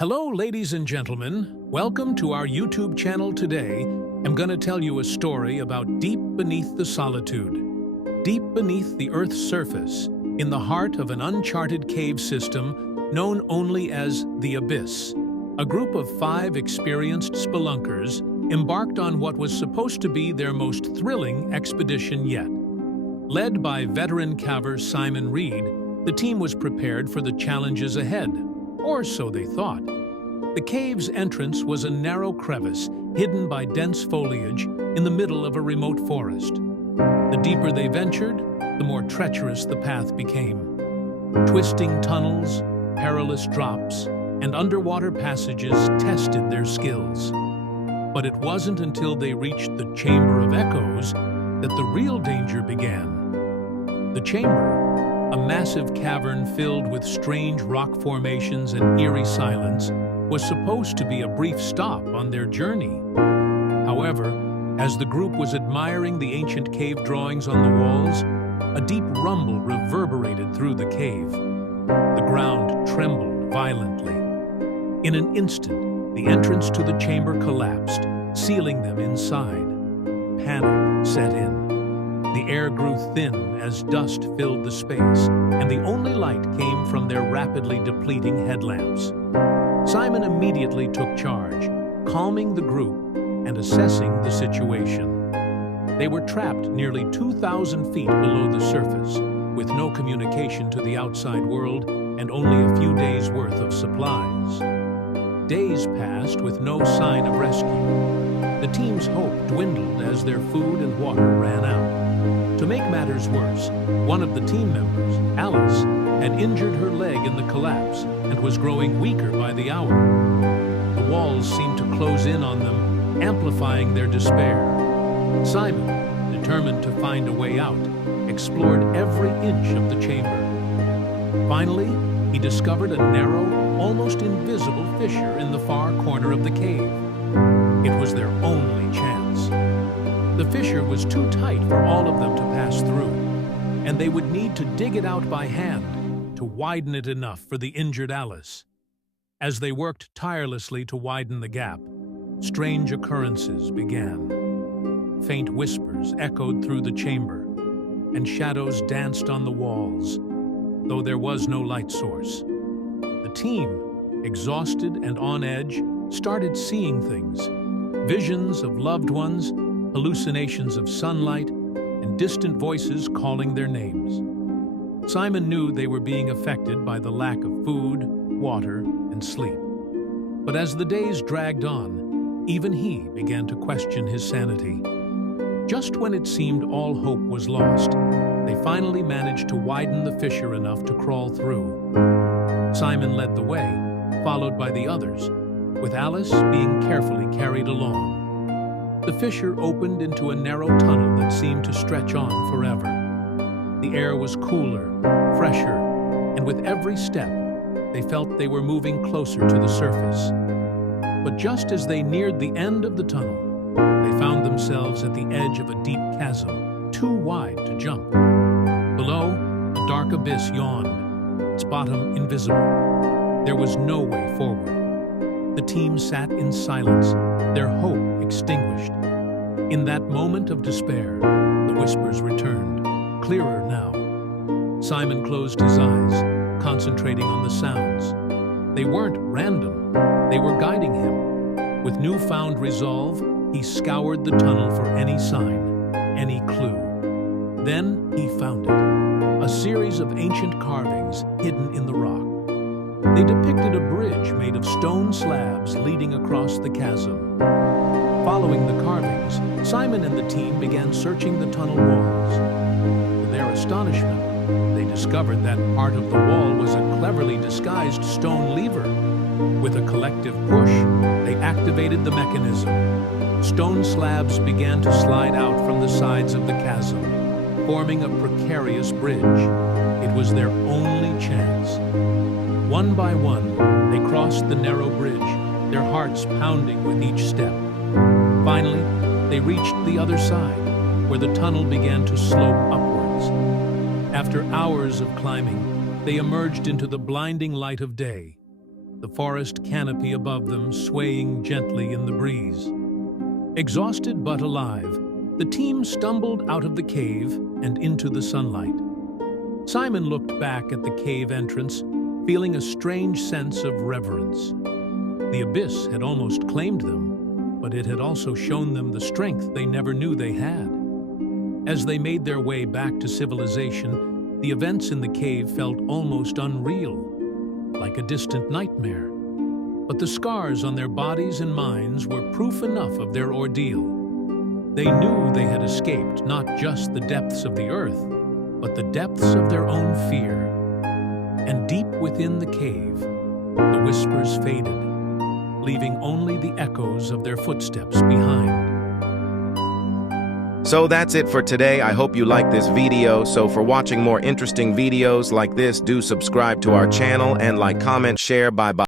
Hello, ladies and gentlemen. Welcome to our YouTube channel today. I'm going to tell you a story about deep beneath the solitude. Deep beneath the Earth's surface, in the heart of an uncharted cave system known only as the Abyss, a group of 5 experienced spelunkers embarked on what was supposed to be their most thrilling expedition yet. Led by veteran caver Simon Reed, the team was prepared for the challenges ahead. Or so they thought. The cave's entrance was a narrow crevice hidden by dense foliage in the middle of a remote forest. The deeper they ventured, the more treacherous the path became. Twisting tunnels, perilous drops, and underwater passages tested their skills. But it wasn't until they reached the Chamber of Echoes that the real danger began. The chamber, a massive cavern filled with strange rock formations and eerie silence, was supposed to be a brief stop on their journey. However, as the group was admiring the ancient cave drawings on the walls, a deep rumble reverberated through the cave. The ground trembled violently. In an instant, the entrance to the chamber collapsed, sealing them inside. Panic set in. The air grew thin as dust filled the space, and the only light came from their rapidly depleting headlamps. Simon immediately took charge, calming the group and assessing the situation. They were trapped nearly 2,000 feet below the surface, with no communication to the outside world and only a few days' worth of supplies. Days passed with no sign of rescue. The team's hope dwindled as their food and water ran out. To make matters worse, one of the team members, Alice, had injured her leg in the collapse and was growing weaker by the hour. The walls seemed to close in on them, amplifying their despair. Simon, determined to find a way out, explored every inch of the chamber. Finally, he discovered a narrow, almost invisible fissure in the far corner of the cave. It was their only chance. The fissure was too tight for all of them to pass through, and they would need to dig it out by hand to widen it enough for the injured Alice. As they worked tirelessly to widen the gap, strange occurrences began. Faint whispers echoed through the chamber, and shadows danced on the walls, though there was no light source. The team, exhausted and on edge, started seeing things. Visions of loved ones, hallucinations of sunlight, and distant voices calling their names. Simon knew they were being affected by the lack of food, water, and sleep. But as the days dragged on, even he began to question his sanity. Just when it seemed all hope was lost, they finally managed to widen the fissure enough to crawl through. Simon led the way, followed by the others, with Alice being carefully carried along. The fissure opened into a narrow tunnel that seemed to stretch on forever. The air was cooler, fresher, and with every step, they felt they were moving closer to the surface. But just as they neared the end of the tunnel, they found themselves at the edge of a deep chasm, too wide to jump. Below, a dark abyss yawned, its bottom invisible. There was no way forward. The team sat in silence, their hope extinguished. In that moment of despair, the whispers returned, clearer now. Simon closed his eyes, concentrating on the sounds. They weren't random, they were guiding him. With newfound resolve, he scoured the tunnel for any sign, any clue. Then he found it, a series of ancient carvings hidden in the rock. They depicted a bridge made of stone slabs leading across the chasm. Following the carvings, Simon and the team began searching the tunnel walls. To their astonishment, they discovered that part of the wall was a cleverly disguised stone lever. With a collective push, they activated the mechanism. Stone slabs began to slide out from the sides of the chasm, forming a precarious bridge. It was their only chance. One by one, they crossed the narrow bridge, their hearts pounding with each step. Finally, they reached the other side, where the tunnel began to slope upwards. After hours of climbing, they emerged into the blinding light of day. the forest canopy above them swaying gently in the breeze. Exhausted but alive, the team stumbled out of the cave and into the sunlight. Simon looked back at the cave entrance, feeling a strange sense of reverence. The abyss had almost claimed them, but it had also shown them the strength they never knew they had. As they made their way back to civilization, the events in the cave felt almost unreal, like a distant nightmare. But the scars on their bodies and minds were proof enough of their ordeal. They knew they had escaped not just the depths of the earth, but the depths of their own fear. And deep within the cave, the whispers faded, leaving only the echoes of their footsteps behind. So that's it for today. I hope you liked this video. So for watching more interesting videos like this, do subscribe to our channel and like, comment, share. Bye-bye.